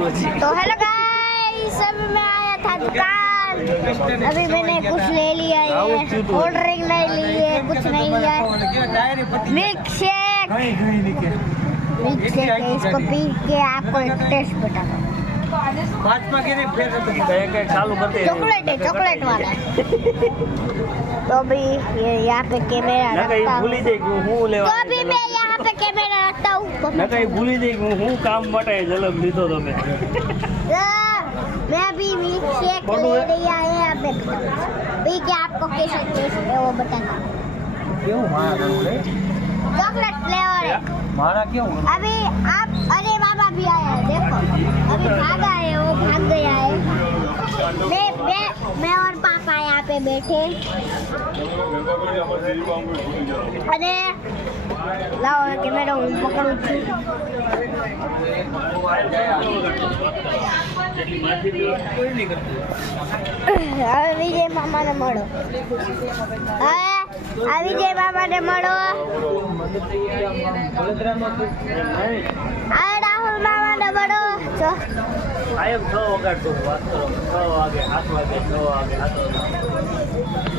तो hello guys, अभी मैं आया था दुकान। अभी मैंने कुछ ले लिया है, कोल्ड ड्रिंक नहीं ली है, कुछ नहीं लिया है। मिल्क शेक है, इसको पी के आपको एक टेस्ट बताता हूँ। चॉकलेट है, चॉकलेट वाला। तो अभी ये यहाँ पे कैमरा रखता हूँ, तो अभी मैं यहाँ पे कैमरा रखता हूँ। ભૂલી જઈ હું કામ માટે જલમ લીધો તમે मैं अभी मिल्क शेक ले रही है, आप पी के आपको कैसा टेस्ट है वो बताता हूँ। चॉकलेट फ्लेवर है મારા કેવું अभी आप। अरे बाबा भी आया है, देखो अभी भागा है, वो भाग गया है। मैं और पापा यहाँ पे बैठे। अरे लाओ कैमरा હું પકડું છું। હવે વિજય મામાને મળો, હવે વિજય મામાને મળો, હવે રાહુલ મામાને મળો। જો કાયમ 6 વાગે વાત કરો, 6 વાગે 8 વાગે 9 વાગે 8 વાગે